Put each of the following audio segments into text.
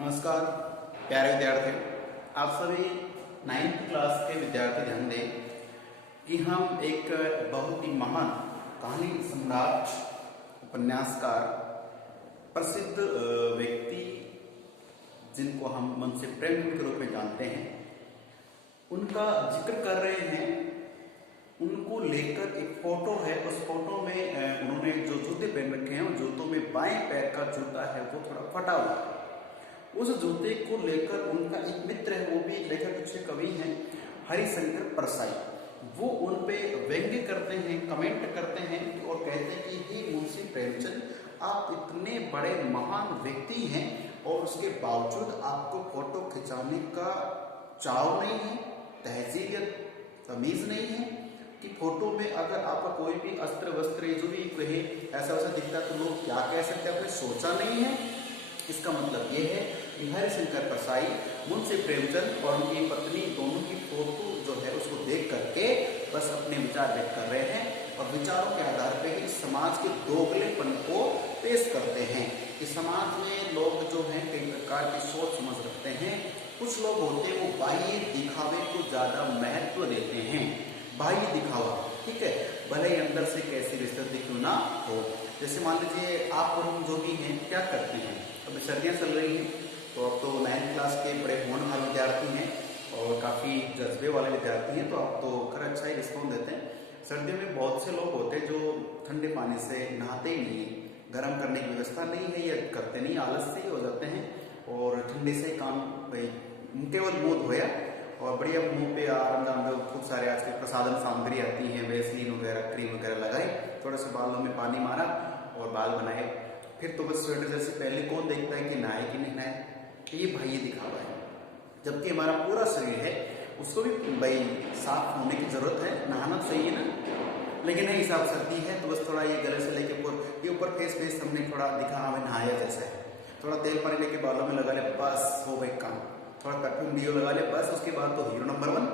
नमस्कार प्यारे विद्यार्थी, आप सभी 9th क्लास के विद्यार्थी ध्यान दें कि हम एक बहुत ही महान कहानी सम्राट, उपन्यासकार, प्रसिद्ध व्यक्ति जिनको हम मुंशी प्रेमचंद के रूप में जानते हैं, उनका जिक्र कर रहे हैं। उनको लेकर एक फोटो है। उस फोटो में उन्होंने जो जूते पहन रखे हैं, उन जूतों में बाएं पैर का जूता है वो थोड़ा फटा हुआ है। उस जूते को लेकर उनका एक मित्र है, वो भी लेखक अच्छे कवि हैं, हरिशंकर परसाई, वो उन पे व्यंग्य करते हैं, कमेंट करते हैं और कहते हैं कि हे मुंशी प्रेमचंद, आप इतने बड़े महान व्यक्ति हैं और उसके बावजूद आपको फोटो खिंचाने का चाव नहीं है, तहजीब या तमीज नहीं है कि फोटो में अगर आपका कोई भी अस्त्र वस्त्र जो भी कहे ऐसा वैसा दिखता तो लोग क्या कह सकते हैं, आपने सोचा नहीं है। इसका मतलब ये है कि हरिशंकर परसाई, मुंशी प्रेमचंद और उनकी पत्नी दोनों की फोटो जो है उसको देख करके बस अपने विचार व्यक्त कर रहे हैं और विचारों के आधार पर ही समाज के दोगलेपन को पेश करते हैं कि समाज में लोग जो हैं कई प्रकार की सोच समझ रखते हैं। कुछ लोग होते हैं वो बाह्य दिखावे को ज्यादा महत्व देते हैं, बाह्य दिखावा, ठीक है, भले ही अंदर से कैसी रिश्ते क्यों ना हो। जैसे मान लीजिए आप और हम जो भी हैं क्या करते हैं, अभी सर्दियाँ चल रही हैं तो अब तो 9th क्लास के बड़े होनहार विद्यार्थी हैं और काफ़ी जज्बे वाले विद्यार्थी हैं, तो आप तो खैर अच्छा ही रिस्पॉन्स देते हैं। सर्दियों में बहुत से लोग होते हैं जो ठंडे पानी से नहाते ही नहीं, गर्म करने की व्यवस्था नहीं है या करते नहीं, आलस से ही हो जाते हैं और ठंडे से काम भाई केवल मुँह धोया और बढ़िया मुंह पे आराम खूब सारे आजकल प्रसाधन सामग्री आती है, वैसलीन वगैरह, क्रीम वगैरह लगाए, थोड़ा सा बालों में पानी मारा और बाल बनाए, फिर तो बस स्वेटर जैसे पहले कौन देखता है कि नहाए कि नहीं नहाए, ये भाई ये दिखावा है। जबकि हमारा पूरा शरीर है उसको भी भाई साफ होने की जरूरत है, नहाना चाहिए ना, लेकिन नहीं, साफ सर्दी है तो बस थोड़ा ये गले से लेके ऊपर फेस हमने थोड़ा दिखा हमें नहाया जैसा है, थोड़ा तेल पानी लेके बालों में लगा ले, बस हो गई काम, थोड़ा परफ्यूम डीओ लगा ले, बस उसके बाद तो हीरो नंबर 1।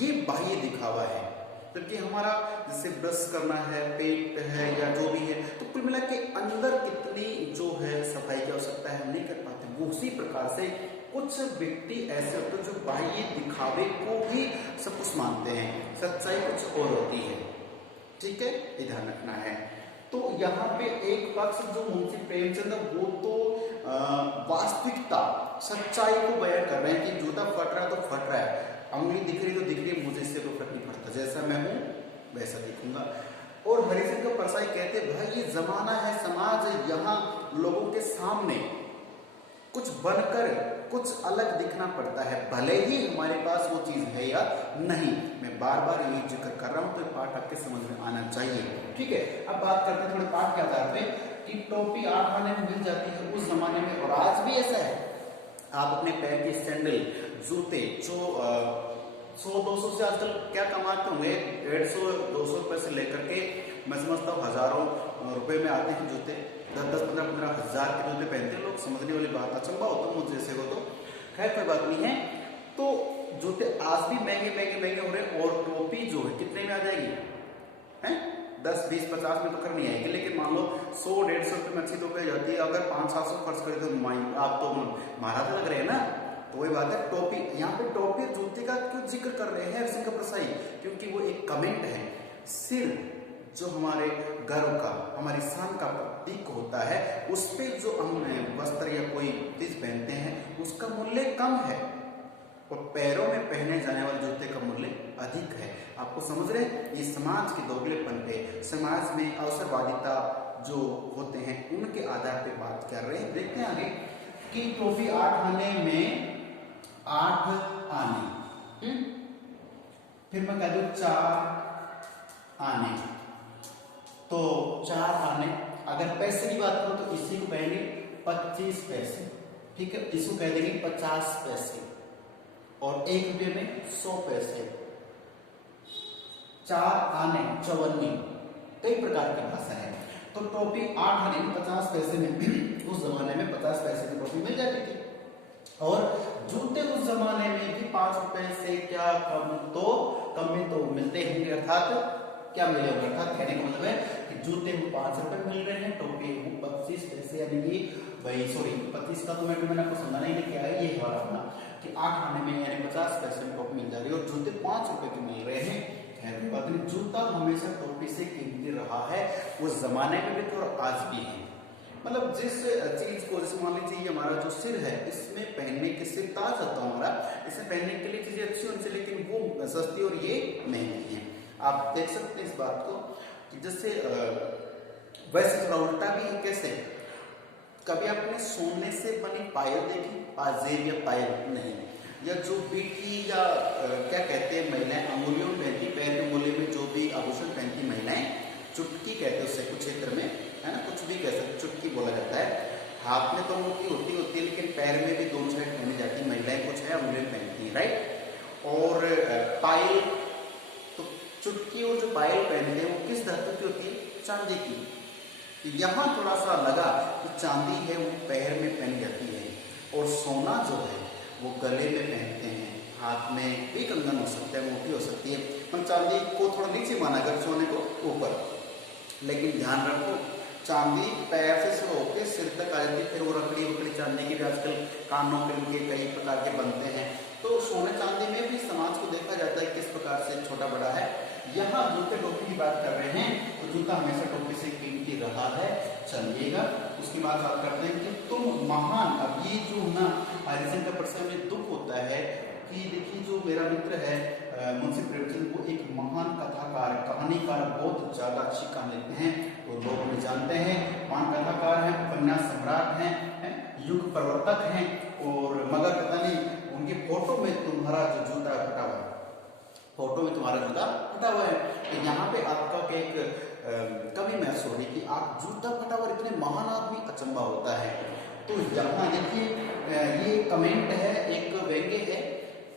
ये बाह्य दिखावा है। जबकि हमारा जैसे ब्रश करना है, पेट है या जो भी है, तो कुल मिला के अंदर कितनी जो है सफाई की आवश्यकता है हम नहीं कर पाते। वो उसी प्रकार से कुछ व्यक्ति ऐसे होते हैं जो बाह्य दिखावे को ही सब कुछ मानते हैं, सच्चाई कुछ और होती है, ठीक है, ये ध्यान रखना है। तो यहाँ पे एक पक्ष जो मुंशी प्रेमचंद वो तो वास्तविकता, सच्चाई को बयान कर रहे हैं कि जूता फट रहा है तो फट रहा है, उंगली दिख रही तो दिख रही, मुझे इससे कोई फर्क नहीं पड़ता, जैसा मैं हूं वैसा दिखूंगा। और हरिशंकर परसाई कहते भाई ये जमाना है, समाज यहाँ लोगों के सामने कुछ बनकर कुछ अलग दिखना पड़ता है, भले ही हमारे पास वो चीज है या नहीं। मैं बार बार यही जिक्र कर रहा हूं तो पाठ आपके समझ में आना चाहिए, ठीक है। अब बात करते हैं थोड़े पाठ के आधार पे कि टोपी 8 आने में मिल जाती है उस जमाने में और आज भी ऐसा है। आप अपने पैर के सैंडल, जूते जो 100-200 से आजकल क्या कमाते होंगे, 150-200 रुपए से लेकर के मैं समझता हूँ हजारों रुपए में आते हैं जूते, 10-15 हजार के जूते पहनते हैं लोग। समझने वाली बात, अचंबा होता है मुझे जैसे को, तो खैर कोई बात नहीं है। तो जूते आज भी महंगे हो रहे हैं और टोपी जो है कितने में आ जाएगी, है 10-20-50 में तो कर नहीं आएगी, लेकिन मान लो 100-150 रुपये में अच्छी टोपी आ जाती है। अगर 500-700 खर्च करें तो आप तो महाराज लग रहे हैं ना। तो वही बात है, टोपी, यहाँ पे टोपी जूते का क्यों जिक्र कर रहे हैं हरिशंकर परसाई, क्योंकि वो एक कमेंट है। सिर जो हमारे गर्व का, हमारी शान का प्रतीक होता है, उस पे जो हम वस्त्र या कोई चीज पहनते हैं उसका मूल्य कम है और पैरों में पहने जाने वाले जूते का मूल्य अधिक है। आपको समझ रहे, ये समाज के दोगलेपन पे, समाज में अवसरवादिता जो होते हैं उनके आधार पे बात कर रहे हैं। देखते हैं आगे कि टोपी 8 आने में 8 आने, फिर मैं कह दूं 4 आने, तो 4 आने। अगर पैसे की बात करो तो इसी को कहेंगे 25 पैसे, ठीक है, इसको कह देंगे 50 पैसे और 1 रुपये में 100 पैसे। 4 आने 54, कई प्रकार की भाषा है। तो टोपी 8 आने 50 पैसे में उस जमाने में 50 पैसे की टोपी मिल जाती थी और जूते उस जमाने में भी 5 रुपए से क्या कम, तो कम में तो मिलते होंगे, अर्थात क्या मिलेगा, अर्थात कहने का मतलब है कि जूते वो 5 रुपए मिल रहे हैं, टोपी वो 25 पैसे, यानी कि भाई सॉरी 25 का तो मैंने आपको समझा नहीं लेके आया, ये वाला अपना कि 8 आने में यानी 50 पैसे में टोपी मिल जा रही है और जूते 5 रुपए के मिल रहे हैं। खैर बात नहीं, जूता हमेशा टोपी से कीमती रहा है, उस जमाने में भी तो और आज भी है। मतलब जिस चीज को, जैसे मान लीजिए हमारा जो सिर है, इसमें पहनने के सिर ताज होता है हमारा, इसमें पहनने के लिए चीजें अच्छी होनी चाहिए, लेकिन वो सस्ती और ये महंगी है। आप देख सकते हैं इस बात को कि जैसे वैसे थोड़ा उल्टा भी है। कैसे? कभी आपने सोने से बनी पायल देखी, पाजेब या पायल? नहीं। या जो बीठी या क्या कहते हैं महिलाएं अंगुलियों में पहनती, पैर के मूले में जो भी आभूषण पहनती महिलाएं, चुटकी कहते हैं उससे कुछ क्षेत्र में, है ना, कुछ भी कह सकते, चुटकी बोला जाता है। हाथ में तो मोटी होती है, लेकिन पैर में भी दोनों साइड पहनी जाती है महिलाएं, कुछ है अंगुलियों में पहनती है, राइट। और पायल, तो चुटकी और जो पायल पहनते हैं वो किस धातु की होती है? चांदी की। यहाँ थोड़ा सा लगा कि चांदी है वो पैर में पहनी जाती है, और सोना जो है वो गले में पहनते हैं, हाथ में भी कंगन हो सकता है, मोटी हो सकती है। हम चांदी को थोड़ा नीचे माना कर, सोने को ऊपर, लेकिन ध्यान रखो चांदी पैर से शुरू होकर सिर तक आ जाती है, फिर वो रकड़ी चांदी की भी आजकल कानों के कई प्रकार के बनते हैं। तो सोने चांदी में भी समाज को देखा जाता है किस प्रकार से छोटा बड़ा है। यहाँ जूते टोपी की बात कर रहे हैं, तो जूता हमेशा टोपी से कीमती रहा है, चलिएगा। उसके बाद बात करते हैं कि तुम महान। अब ये जो ना हरिशंकर प्रसाद में दुख होता है कि देखिए जो मेरा मित्र है मुंशी प्रेमचंद, वो एक महान कथाकार, कहानीकार, बहुत ज्यादा अच्छी कहानी लिखते हैं, तो लोग उन्हें जानते हैं, महान कथाकार हैं, उपन्यास सम्राट हैं, युग प्रवर्तक हैं। और मगर पता नहीं उनकी फोटो में तुम्हारा जो जूता फटा हुआ है, फोटो में तुम्हारा जूता फटा हुआ है, तो यहाँ पे आपका एक कभी महसूस हो रही कि आप जूता फटा हुआ, इतने महान आदमी, अचंबा होता है। तो यहाँ देखिए ये कमेंट है, एक व्यंग्य है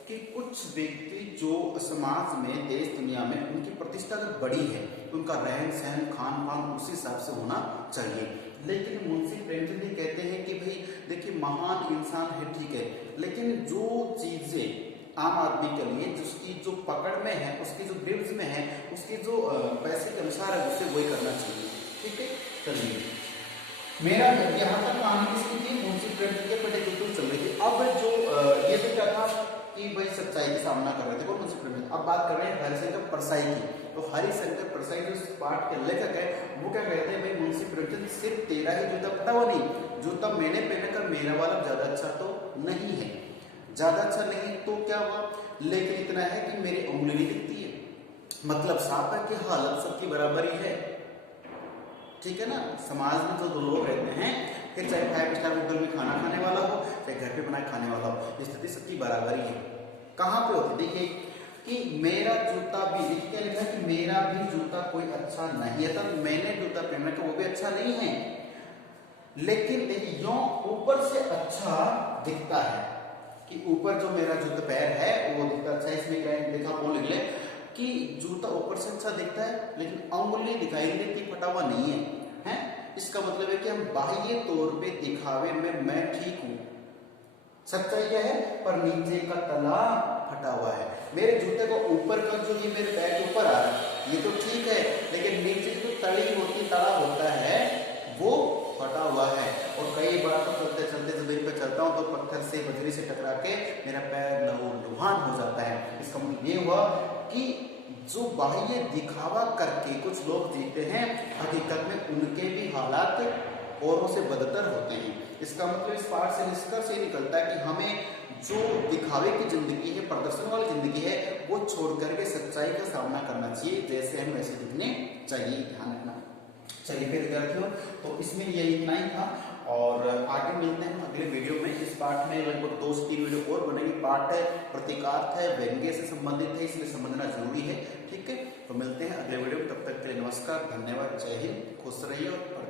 कि कुछ व्यक्ति जो समाज में, देश दुनिया में उनकी प्रतिष्ठा अगर बड़ी है तो उनका रहन सहन खान पान उसी हिसाब से होना चाहिए। लेकिन मुंशी प्रेमचंद जी कहते हैं कि भाई देखिए महान इंसान है ठीक है, लेकिन जो चीजें आम आदमी के लिए जिसकी जो पकड़ में है, उसकी जो ग्रिप्स में है, उसकी जो पैसे के अनुसार है, उसे वही करना चाहिए, ठीक है। चलिए मेरा यहाँ तक कहानी किसकी थी? मुंशी प्रेमचंद के पटे बिल्कुल चल रही थी। अब जो ये तो क्या था कि भाई सच्चाई का सामना कर रहे थे वो मुंशी प्रेमचंद। अब बात कर रहे हैं हरिशंकर परसाई की। तो हरिशंकर परसाई जो इस पाठ के लेखक है, वो क्या कहते हैं, भाई मुंशी प्रेमचंद सिर्फ तेरा ही जूता फटा हुआ नहीं, जूता मैंने पहनकर मेरा वाला ज्यादा अच्छा तो नहीं है, ज्यादा अच्छा नहीं तो क्या हुआ, लेकिन इतना है कि मेरी उंगली नहीं दिखती है, मतलब साफ है कि हालत सबकी बराबर ही है, ठीक है ना। समाज में जो दो लोग रहते हैं, फिर चाहे 5 स्टार होटल में खाना खाने वाला हो, चाहे घर पे बनाए खाने वाला हो, स्थिति सबकी बराबरी है। कहाँ पे होती? देखिए कि मेरा जूता भी, देखिए क्या लिखा है कि मेरा भी जूता कोई अच्छा नहीं है, तब मैंने जूता पहना तो वो भी अच्छा नहीं है, लेकिन देखिए यो ऊपर से अच्छा दिखता है कि ऊपर जो मेरा जूता पैर है वो दिखता अच्छा है। इसमें क्या देखा बोल ले कि जूता ऊपर से अच्छा दिखता है, लेकिन अंगुली दिखाई देती, फटा हुआ नहीं है, हैं? इसका मतलब है कि हम बाह्य तौर पे दिखावे में मैं ठीक हूं, सच्चाई क्या है, पर नीचे का तला फटा हुआ है। मेरे जूते को ऊपर का जो ये मेरे पैर के ऊपर आ रहा है ये तो ठीक है, लेकिन नीचे जो तली होती, तला होता है वो फटा हुआ है। और कई बार तो चलते चलते जमीन पर चलता हूँ तो पत्थर से, बजरी से टकरा के मेरा पैर लहूलुहान हो जाता है। इसका मतलब ये हुआ कि जो बाह्य दिखावा करके कुछ लोग जीते हैं, हकीकत में उनके भी हालात औरों से बदतर होते हैं। इसका मतलब इस पाठ से निष्कर्ष ये निकलता है कि हमें जो दिखावे की जिंदगी है, प्रदर्शन वाली जिंदगी है, वो छोड़ करके सच्चाई का सामना करना चाहिए, जैसे हम वैसे दिखने चाहिए, ध्यान रखना। चलिए फिर विद्यार्थियों, तो इसमें ये इतना ही था और आगे मिलते हैं अगले वीडियो में। इस पाठ में लगभग 2 से 3 वीडियो और बनेगी। पाठ है प्रतीकार्थ है, व्यंग्य से संबंधित है, इसलिए समझना जरूरी है, ठीक है। तो मिलते हैं अगले वीडियो में, तब तक के लिए नमस्कार, धन्यवाद, जय हिंद, खुश रहिए और